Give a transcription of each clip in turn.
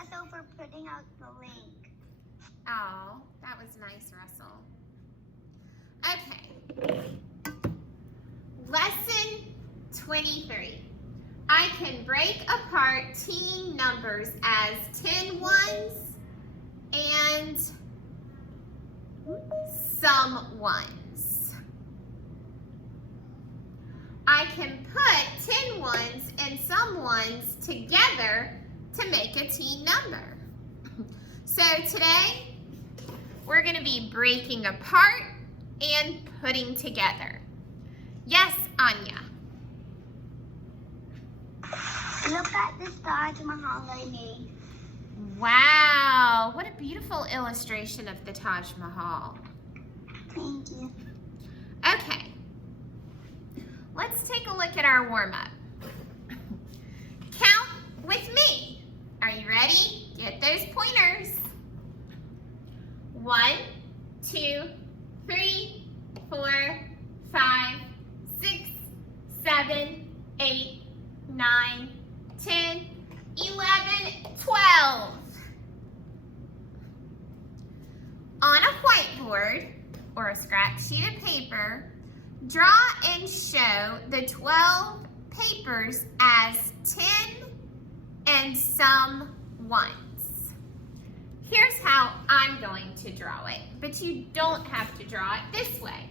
Russell, for putting out the link. Oh, that was nice, Russell. Okay. Lesson 23. I can break apart teen numbers as 10 ones and some ones. I can put 10 ones and some ones together to make a teen number. So today, we're going to be breaking apart and putting together. Yes, Anya? Look at the Taj Mahal I made. Wow, what a beautiful illustration of the Taj Mahal. Thank you. Okay, let's take a look at our warm-up. Count with me. Are you ready? Get those pointers. 1, 2, 3, 4, 5, 6, 7, 8, 9, 10, 11, 12. On a whiteboard or a scratch sheet of paper, draw and show the 12 papers as 10 and some ones. Here's how I'm going to draw it, but you don't have to draw it this way.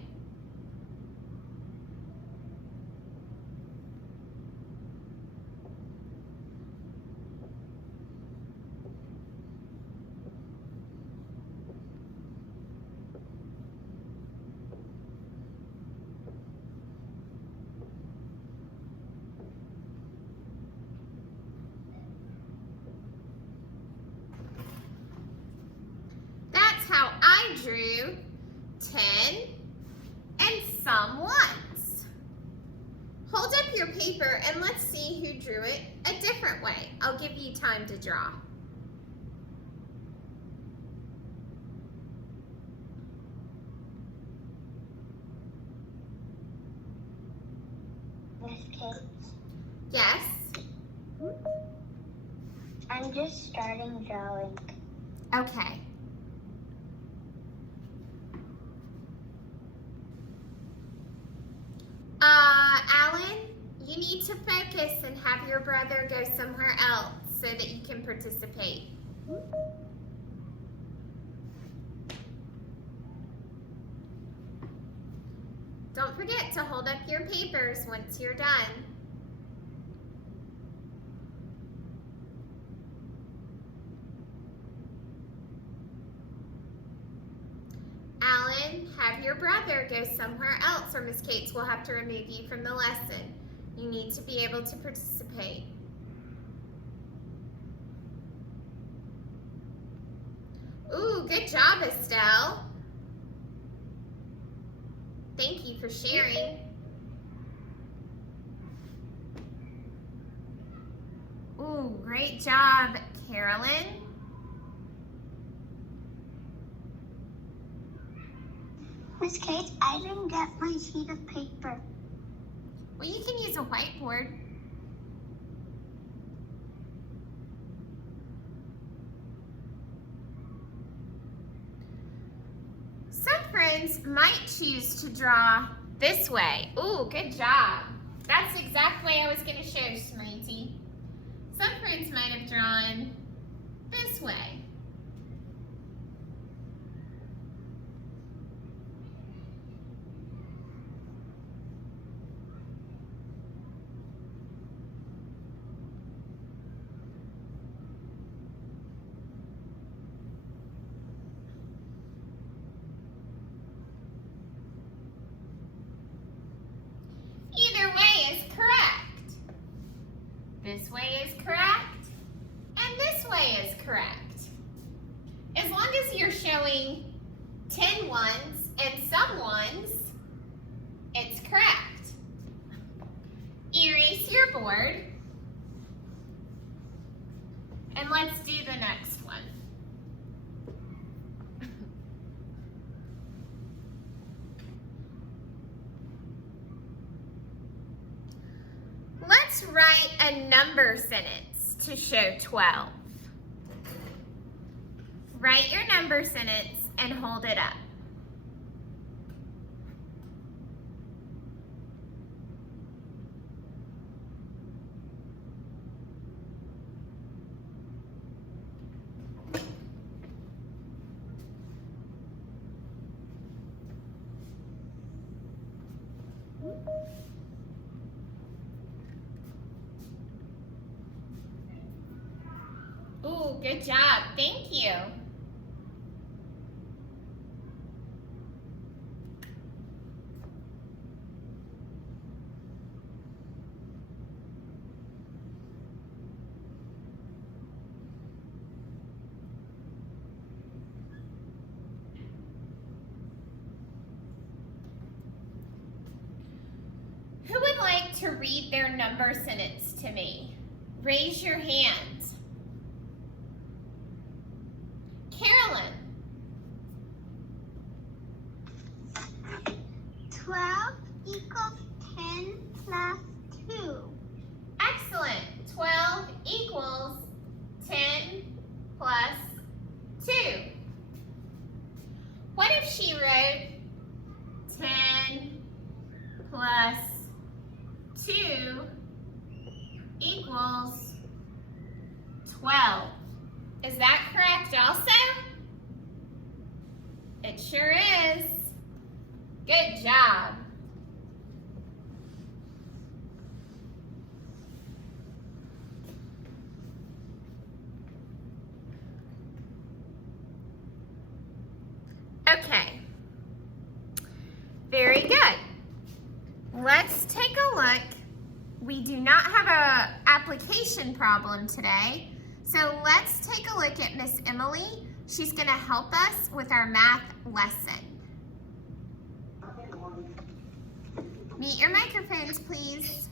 How I drew 10 and some ones. Hold up your paper and let's see who drew it a different way. I'll give you time to draw. Miss Kate, Yes? I'm just starting drawing. Okay. Alan, you need to focus and have your brother go somewhere else so that you can participate. Don't forget to hold up your papers once you're done. Alan, have your brother go somewhere else or Miss Cates will have to remove you from the lesson. You need to be able to participate. Ooh, good job, Estelle. Thank you for sharing. Ooh, great job, Carolyn. Miss Kate, I didn't get my sheet of paper. Well, you can use a whiteboard. Some friends might choose to draw this way. Ooh, good job. That's the exact way I was going to show, Smarty. Some friends might have drawn this way. Either way is correct. This way is correct, and this way is correct. As long as you're showing 10 ones and some ones, it's correct. Erase your board, and let's do the next one. Let's write a number sentence to show 12. Write your number sentence and hold it up. Ooh, good job. Thank you. Who would like to read their number sentence to me? Raise your hand. Carolyn. 12 equals 10 plus 2. Excellent. 12 equals 10 plus 2. What if she wrote 10 plus 2 equals 12? Is that correct also? It sure is. Good job. Okay. Very good. Let's take a look. We do not have an application problem today, so let's take a look at Miss Emily. She's going to help us with our math lesson. Mute your microphones, please.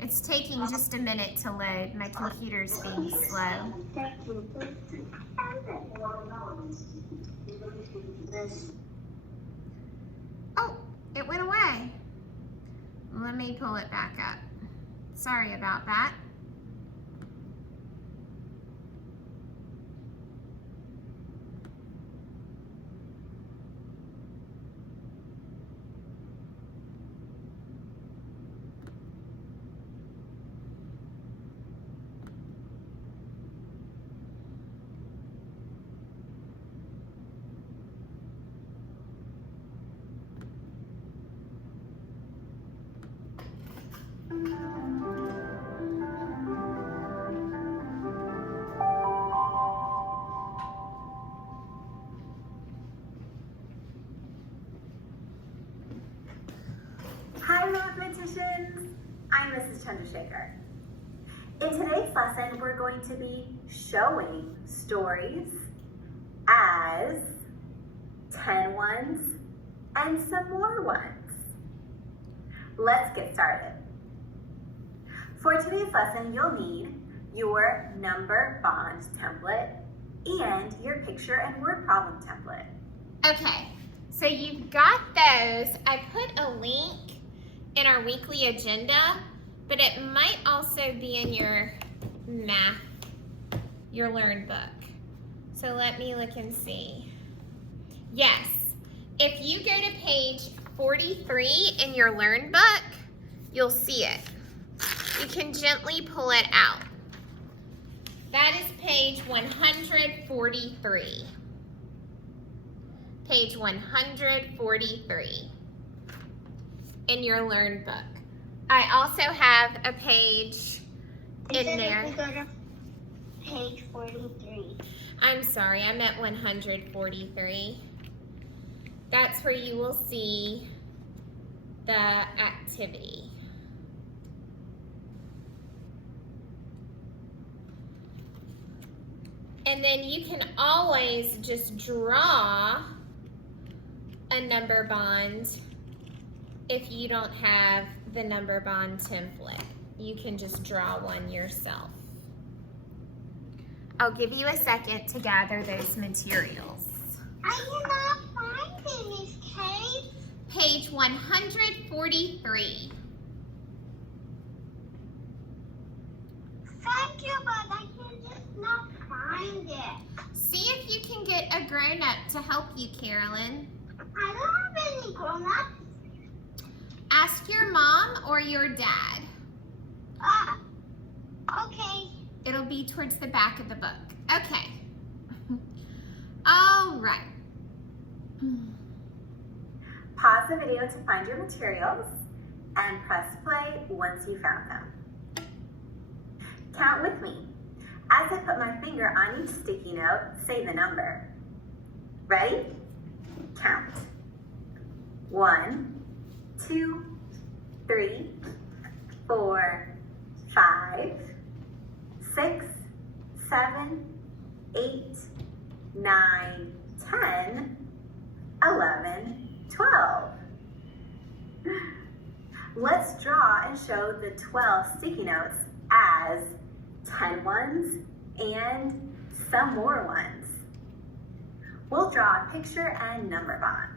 It's taking just a minute to load. My computer's being slow. Oh, it went away. Let me pull it back up. Sorry about that. Hi mathematicians, I'm Mrs. Chandrasekhar. In today's lesson, we're going to be showing stories as 10 ones and some more ones. Let's get started. For today's lesson, you'll need your number bond template and your picture and word problem template. Okay, so you've got those. I put a link in our weekly agenda, but it might also be in your math, your Learn book. So let me look and see. Yes, if you go to page 43 in your Learn book, you'll see it. You can gently pull it out. That is page 143. Page 143 in your Learn book. I also have a page in there. If we go to page 43. I'm sorry, I'm at 143. That's where you will see the activity. And then you can always just draw a number bond if you don't have the number bond template. You can just draw one yourself. I'll give you a second to gather those materials. I cannot find it, Miss Kate. Page 143. Thank you, but I can just find it. See if you can get a grown-up to help you, Carolyn. I don't have any grown-ups. Ask your mom or your dad. Okay. It'll be towards the back of the book. Okay. All right. Pause the video to find your materials and press play once you found them. Count with me. As I put my finger on each sticky note, say the number. Ready? Count. 1, 2, 3, 4, 5, 6, 7, 8, 9, 10, 11, 12. Let's draw and show the 12 sticky notes as 10 ones and some more ones. We'll draw a picture and number bond.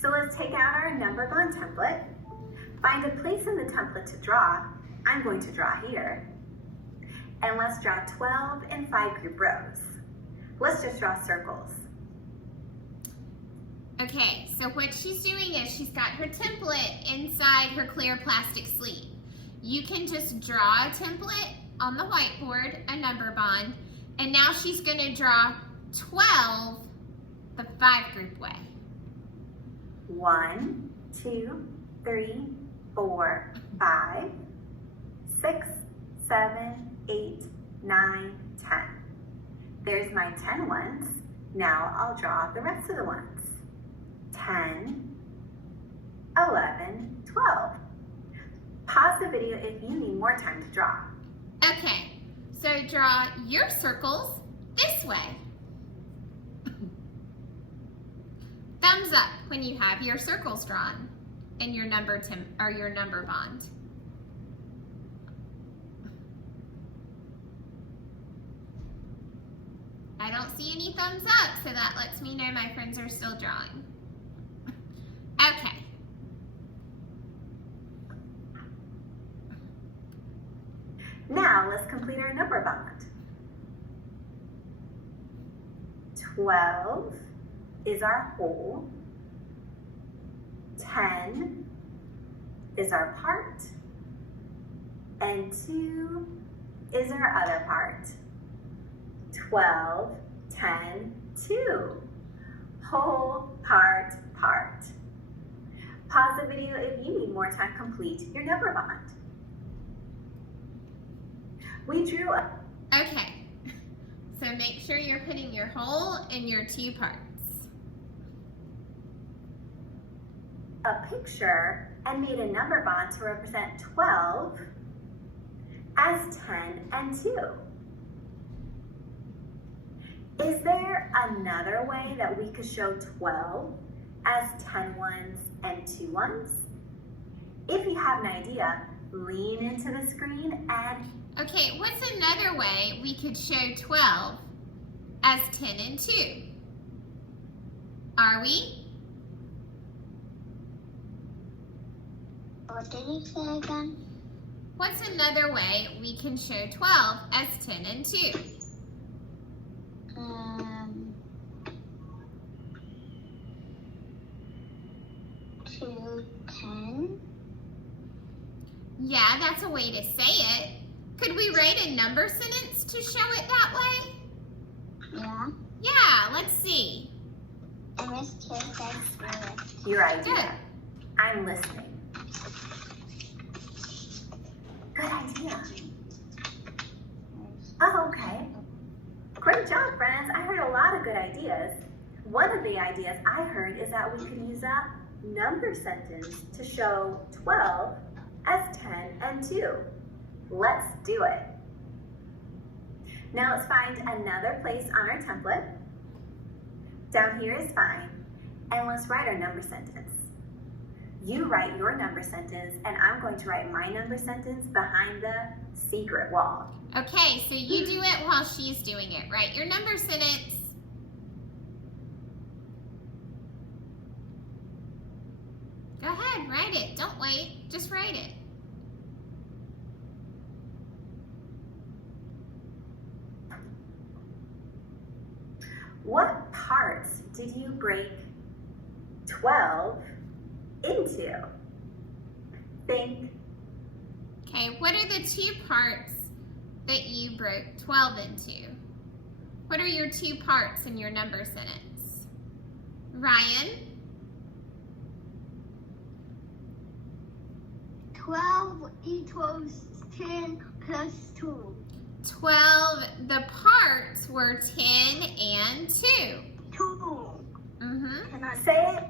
So let's take out our number bond template, find a place in the template to draw. I'm going to draw here. And let's draw 12 in 5 group rows. Let's just draw circles. Okay, so what she's doing is she's got her template inside her clear plastic sleeve. You can just draw a template on the whiteboard, a number bond, and now she's going to draw 12 the 5 group way. 1, 2, 3, 4, 5, 6, 7, 8, 9, 10. There's my 10 ones. Now I'll draw the rest of the ones. 10, 11, 12. Pause the video if you need more time to draw. Okay, so draw your circles this way. Thumbs up when you have your circles drawn and your number bond. I don't see any thumbs up, so that lets me know my friends are still drawing. Okay. Now let's complete our number bond. 12 is our whole. 10 is our part. And 2 is our other part. 12, 10, 2. Whole, part, part. Pause the video if you need more time to complete your number bond. We drew a... Okay, so make sure you're putting your whole in your 2 parts. a picture and made a number bond to represent 12 as 10 and 2. Is there another way that we could show 12 as 10 ones and 2 ones? If you have an idea, lean into the screen and... Okay, what's another way we could show 12 as 10 and 2? Are we? What did he say again? What's another way we can show 12 as 10 and 2? 2, 10. Yeah, that's a way to say it. Could we write a number sentence to show it that way? Yeah. Yeah, let's see. And Miss Kid said Your idea. Good. I'm listening. Good idea. Oh, okay. Great job, friends. I heard a lot of good ideas. One of the ideas I heard is that we could use a number sentence to show 12 as 10 and 2. Let's do it. Now let's find another place on our template. Down here is fine. And let's write our number sentence. You write your number sentence, and I'm going to write my number sentence behind the secret wall. Okay, so you do it while she's doing it. Write your number sentence. Go ahead, write it. Don't wait, just write it. What parts did you break 12 into? Think. Okay, what are the two parts that you broke 12 into? What are your two parts in your number sentence? Ryan? 12 equals 10 plus 2. 12, the parts were 10 and 2. 2. Mm-hmm. Can I Say it.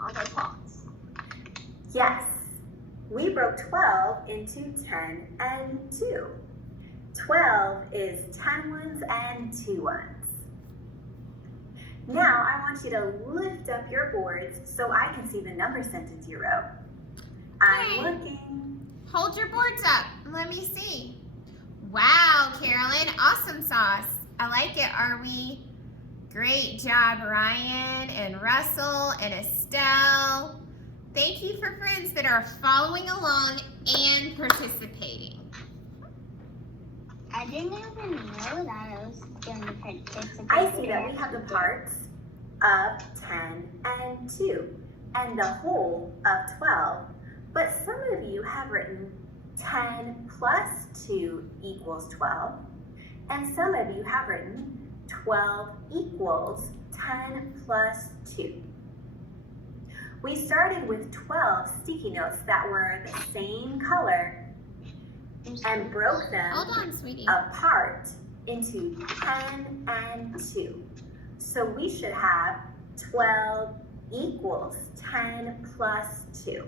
other parts? Yes. We broke 12 into 10 and 2. 12 is 10 ones and 2 ones. Now I want you to lift up your boards so I can see the number sentence you wrote. I'm Okay. looking. Hold your boards up. Let me see. Wow, Carolyn, awesome sauce. I like it, are we? Great job, Ryan and Russell and Estelle. Thank you for friends that are following along and participating. I didn't even know that I was going to participate. I see that we have the parts of 10 and 2 and the whole of 12, but some of you have written 10 plus 2 equals 12, and some of you have written 12 equals 10 plus 2. We started with 12 sticky notes that were the same color and broke them Hold on, sweetie. apart into 10 and 2. So we should have 12 equals 10 plus 2.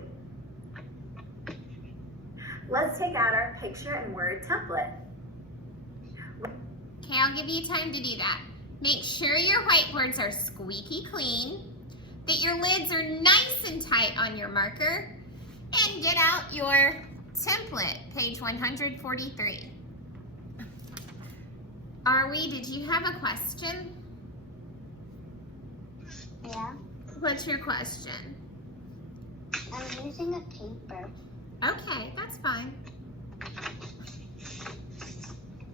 Let's take out our picture and word template. Okay, I'll give you time to do that. Make sure your whiteboards are squeaky clean, that your lids are nice and tight on your marker, and get out your template, page 143. Did you have a question? Yeah. What's your question? I'm using a paper. Okay, that's fine.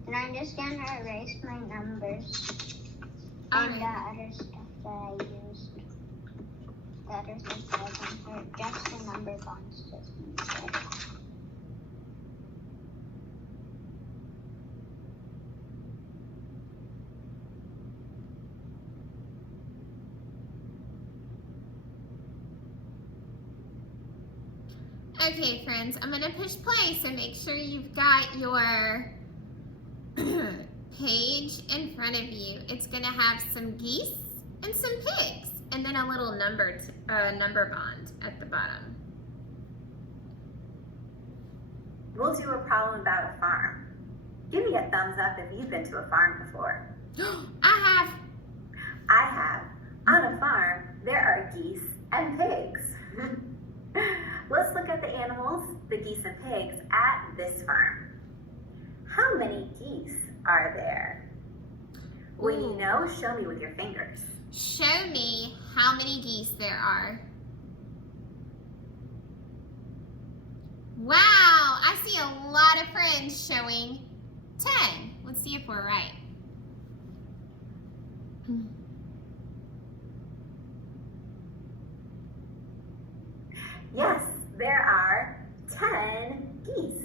And I'm just going to erase my numbers. All And the right. other stuff that I used. The other stuff that doesn't hurt. Just the number bonds just instead. Okay, friends, I'm gonna push play, so make sure you've got your page in front of you. It's gonna have some geese and some pigs, and then a little number bond at the bottom. We'll do a problem about a farm. Give me a thumbs up if you've been to a farm before. I I have. On a farm, there are geese and pigs. Let's look at the animals, the geese and pigs, at this farm. How many geese are there? When you know, show me with your fingers. Show me how many geese there are. Wow, I see a lot of friends showing 10. Let's see if we're right. Yes, there are 10 geese.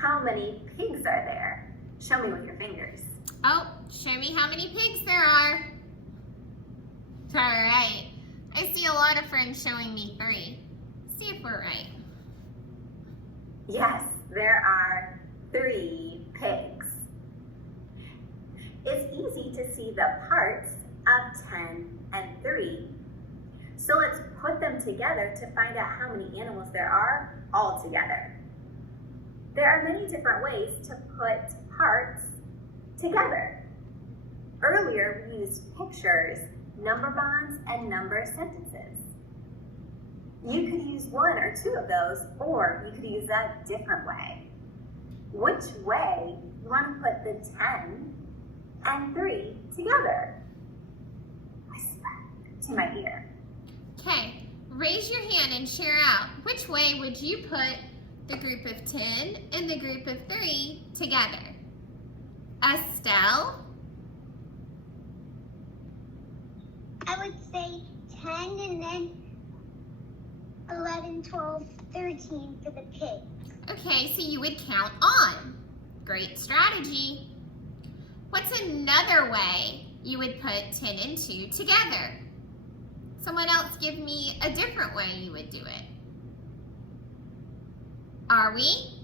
How many pigs are there? Show me with your fingers. Oh, show me how many pigs there are. All right. I see a lot of friends showing me 3. See if we're right. Yes, there are 3 pigs. It's easy to see the parts of 10 and 3. So let's put them together to find out how many animals there are all together. There are many different ways to put parts together. Earlier, we used pictures, number bonds, and number sentences. You could use 1 or 2 of those, or you could use a different way. Which way you want to put the 10 and 3 together? Whisper to my ear. Okay, raise your hand and share out. Which way would you put the group of 10 and the group of 3 together? Estelle? I would say 10 and then 11, 12, 13 for the pigs. Okay, so you would count on. Great strategy. What's another way you would put 10 and 2 together? Someone else give me a different way you would do it. Are we?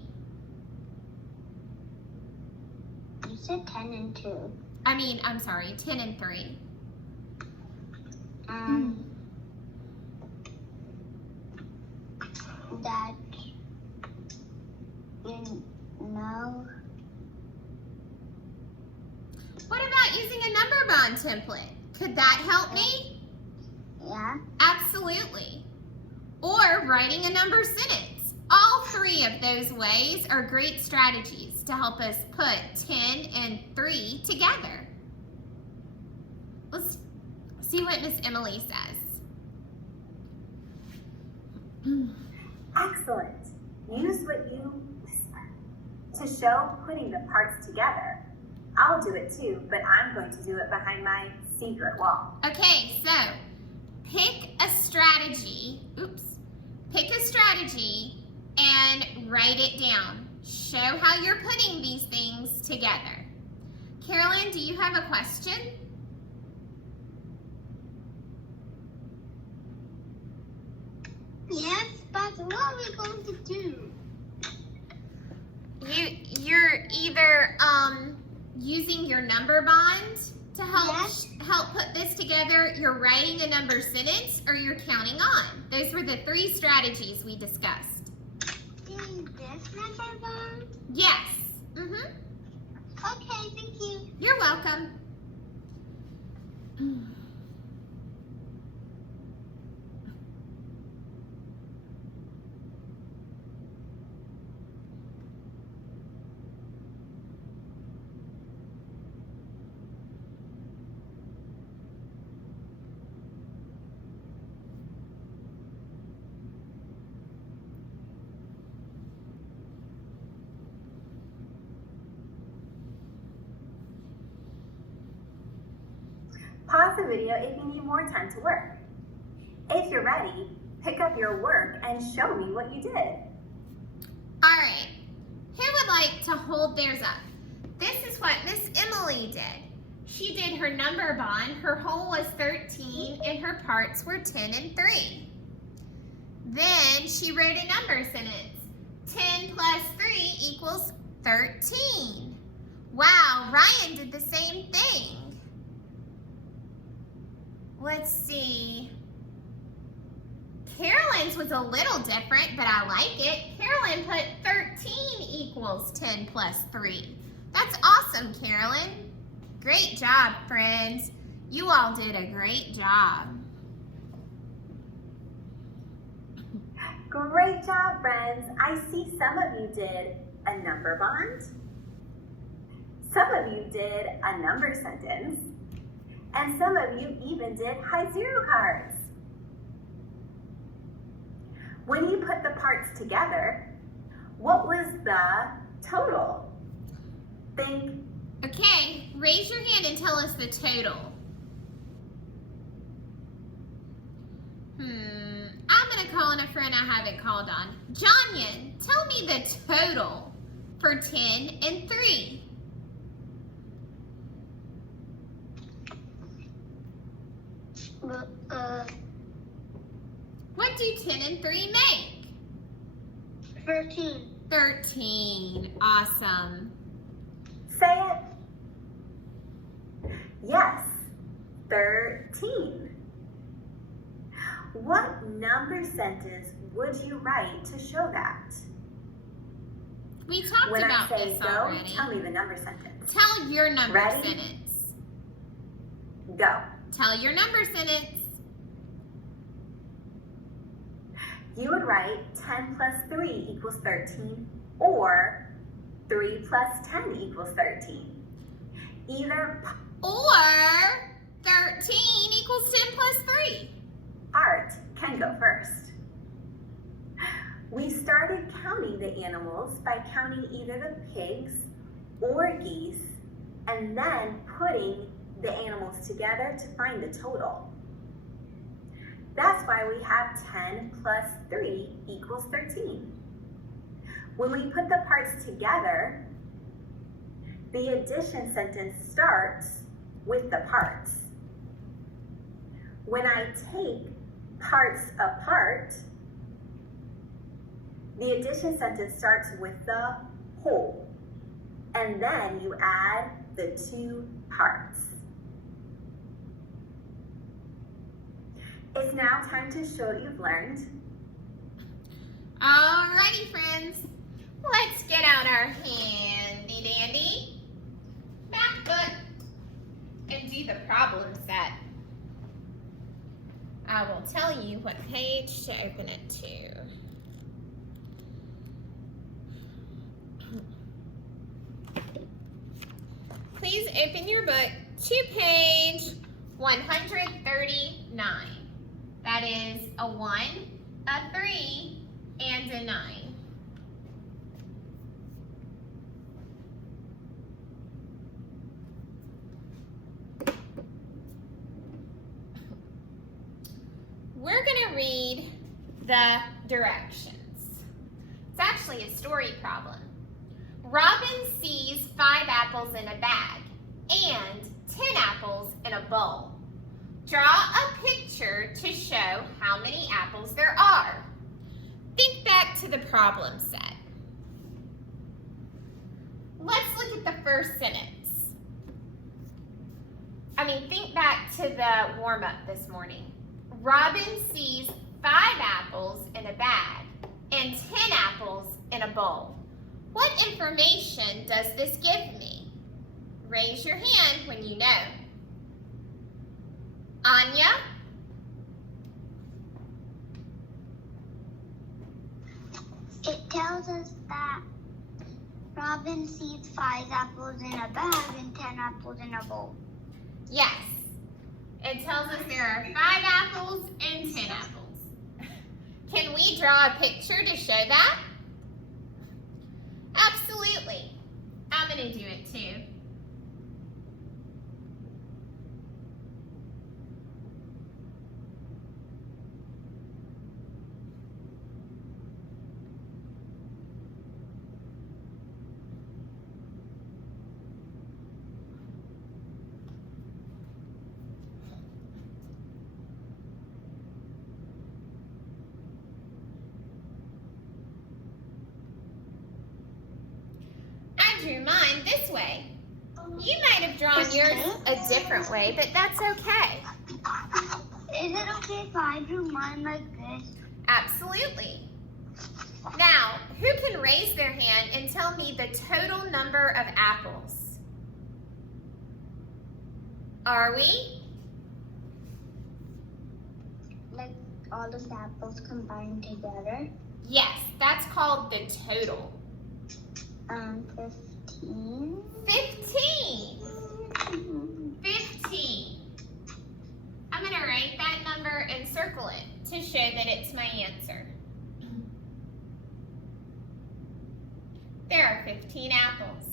You said 10 and 2. I'm sorry, 10 and 3. That, you know. What about using a number bond template? Could that help me? Yeah. Absolutely. Or writing a number sentence. All three of those ways are great strategies to help us put 10 and 3 together. Let's see what Miss Emily says. Excellent. Use what you whisper to show putting the parts together. I'll do it too, but I'm going to do it behind my secret wall. Okay, so pick a strategy. Pick a strategy and write it down. Show how you're putting these things together. Carolyn, do you have a question? Yes, but what are we going to do? You're either using your number bond to help put this together, you're writing a number sentence, or you're counting on. Those were the three strategies we discussed. Doing this number bond? Yes. Okay, thank you. You're welcome. Pause the video if you need more time to work. If you're ready, pick up your work and show me what you did. All right, who would like to hold theirs up? This is what Miss Emily did. She did her number bond. Her whole was 13 and her parts were 10 and 3. Then she wrote a number sentence. 10 plus 3 equals 13. Wow, Ryan did the same thing. Let's see. Carolyn's was a little different, but I like it. Carolyn put 13 equals 10 plus 3. That's awesome, Carolyn. Great job, friends. You all did a great job. Great job, friends. I see some of you did a number bond. Some of you did a number sentence. And some of you even did high zero cards. When you put the parts together, what was the total? Think. Okay, raise your hand and tell us the total. I'm gonna call on a friend I haven't called on. Jonyan, tell me the total for 10 and 3. What do 10 and 3 make? 13. 13. Awesome. Say it. Yes, 13. What number sentence would you write to show that? We talked When about I say this go, already. tell me the number sentence. Tell your number Ready? sentence. Go. Tell your number sentence. You would write 10 plus 3 equals 13, or 3 plus 10 equals 13. Either Or 13 equals 10 plus 3. part can go first. We started counting the animals by counting either the pigs or geese and then putting the animals together to find the total. That's why we have 10 plus 3 equals 13. When we put the parts together, the addition sentence starts with the parts. When I take parts apart, the addition sentence starts with the whole, and then you add the 2 parts. It's now time to show what you've learned. Alrighty, friends. Let's get out our handy dandy math book and do the problem set. I will tell you what page to open it to. Please open your book to page 139. That is a 1, a 3, and a 9. We're going to read the directions. It's actually a story problem. Robin sees 5 apples in a bag and 10 apples in a bowl. Draw a picture to show how many apples there are. Think back to the problem set. Let's look at the first sentence. Think back to the warm-up this morning. Robin sees 5 apples in a bag and 10 apples in a bowl. What information does this give me? Raise your hand when you know. Anya? It tells us that Robin sees 5 apples in a bag and 10 apples in a bowl. Yes. It tells us there are 5 apples and 10 apples. Can we draw a picture to show that? Absolutely. I'm going to do it too. Drew mine this way. You might have drawn yours a different way, but that's okay. Is it okay if I drew mine like this? Absolutely. Now, who can raise their hand and tell me the total number of apples? Are we? Like all of the apples combined together? Yes, that's called the total. 15. 15. 15. I'm going to write that number and circle it to show that it's my answer. There are 15 apples.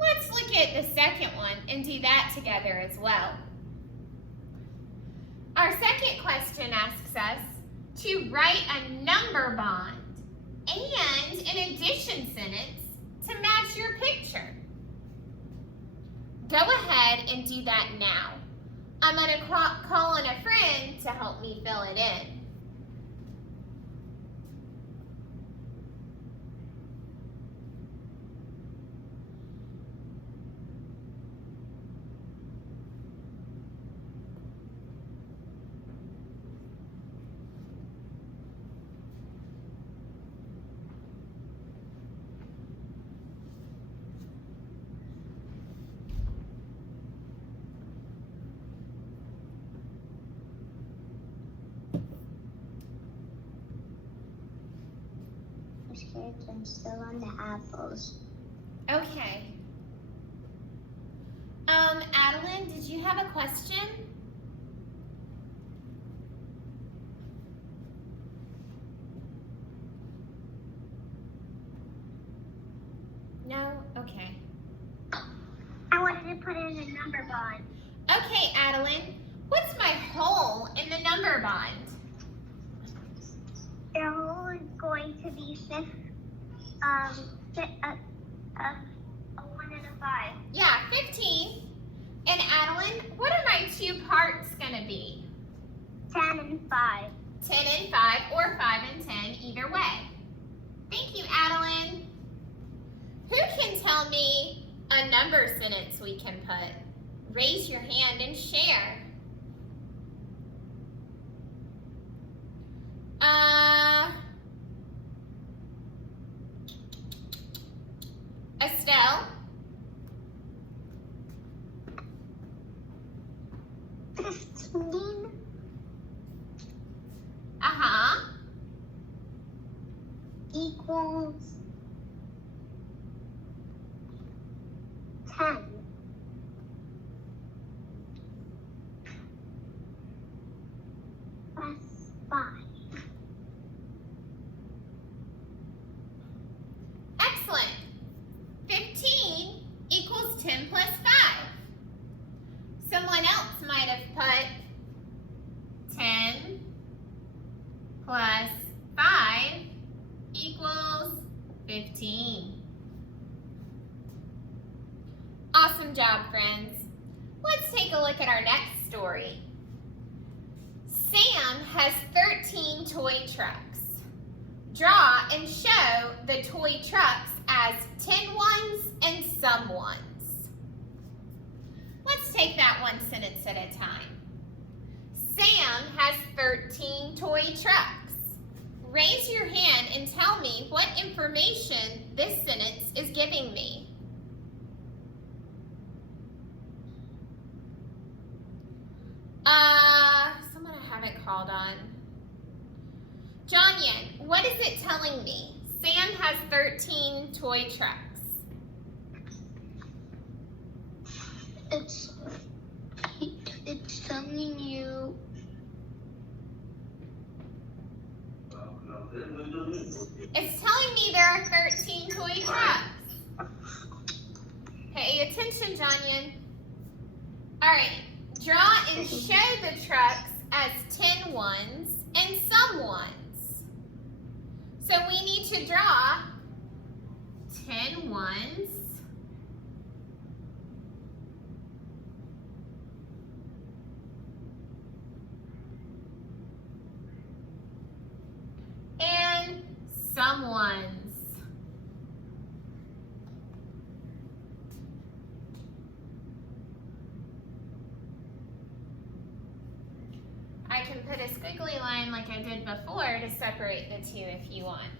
Let's look at the second one and do that together as well. Our second question asks us to write a number bond and an addition sentence to match your picture. Go ahead and do that now. I'm going to call on a friend to help me fill it in. I'm still on the apples. Okay. Adeline, did you have a question? No? Okay. I wanted to put in a number bond. Okay, Adeline. What's my hole in the number bond? The whole is going to be a 1 and a 5. Yeah, 15. And Adeline, what are my two parts gonna be? 10 and 5. 10 and 5 or 5 and 10, either way. Thank you, Adeline. Who can tell me a number sentence we can put? Raise your hand and share. Estelle? 15 Uh-huh. equals 10. Plus 5. Excellent. 15 equals 10 plus 5. Someone else might have put 10 plus 5 equals 15. Awesome job, friends. Let's take a look at our next story. Sam has 13 toy trucks. Draw and show the toy trucks as 10 ones and some ones. Let's take that one sentence at a time. Sam has 13 toy trucks. Raise your hand and tell me what information this sentence is giving me. Someone I haven't called on. Jonyan, what is it telling me? Sam has 13 toy trucks. It's telling you It's telling me there are 13 toy trucks. Pay attention, Jonyan. All right, draw and show the trucks as 10 ones and some ones. So we need to draw 10 ones and some ones. I can put a squiggly line like I did before to separate the two if you want.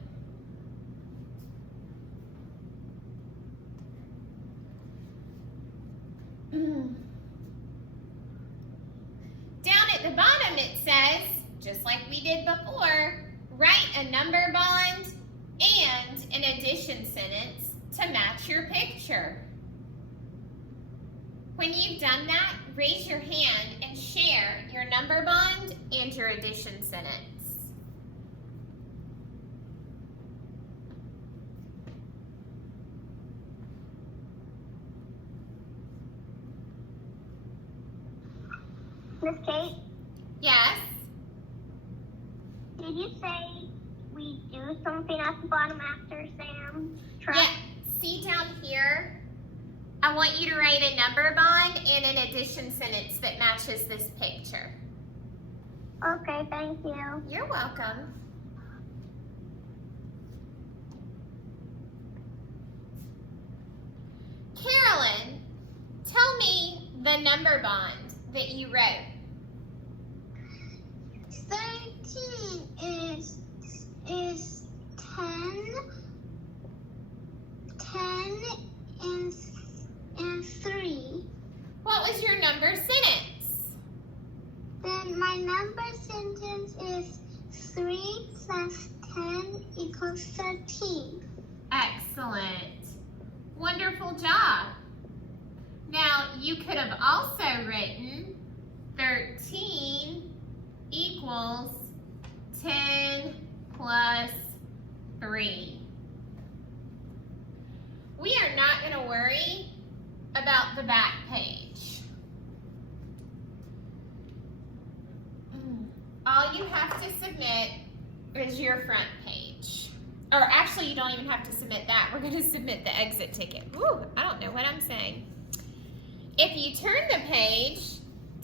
Down at the bottom it says, just like we did before, write a number bond and an addition sentence to match your picture. When you've done that, raise your hand and share your number bond and your addition sentence. Miss Kate, Yes? did you say we do something at the bottom after Sam's truck? Yeah. See down here? I want you to write a number bond and an addition sentence that matches this picture. Okay, thank you. You're welcome. Carolyn, tell me the number bond that you wrote. 13 is 10 and 3. What was your number sentence? Then my number sentence is 3 plus 10 equals 13. Excellent. Wonderful job. Now, you could have also written 13 equals 10 plus 3. We are not going to worry about the back page. all you have to submit is your front page. Or actually, you don't even have to submit that. We're going to submit the exit ticket. Ooh, I don't know what I'm saying. If you turn the page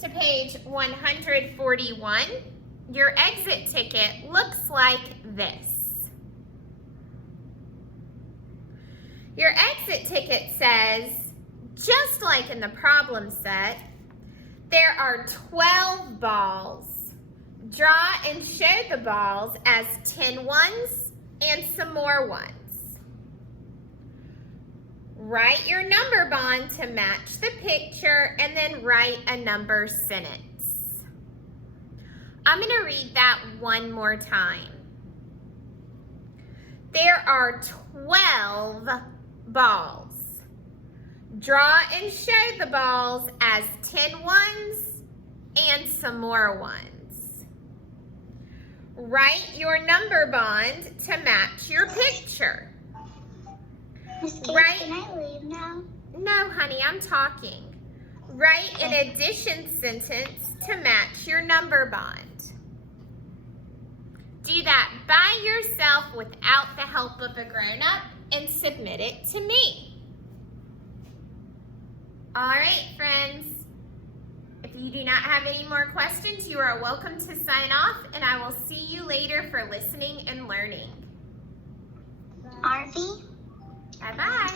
to page 141, your exit ticket looks like this. Your exit ticket says, just like in the problem set, there are 12 balls. Draw and show the balls as 10 ones and some more ones. Write your number bond to match the picture and then write a number sentence. I'm going to read that one more time. There are 12 balls. Draw and show the balls as 10 ones and some more ones. Write your number bond to match your picture. Miss Kate, Right. can I leave now? No, honey, I'm talking. Write an addition sentence to match your number bond. Do that by yourself without the help of a grown-up and submit it to me. All right, friends. If you do not have any more questions, you are welcome to sign off, and I will see you later for listening and learning. Arvie? Bye-bye.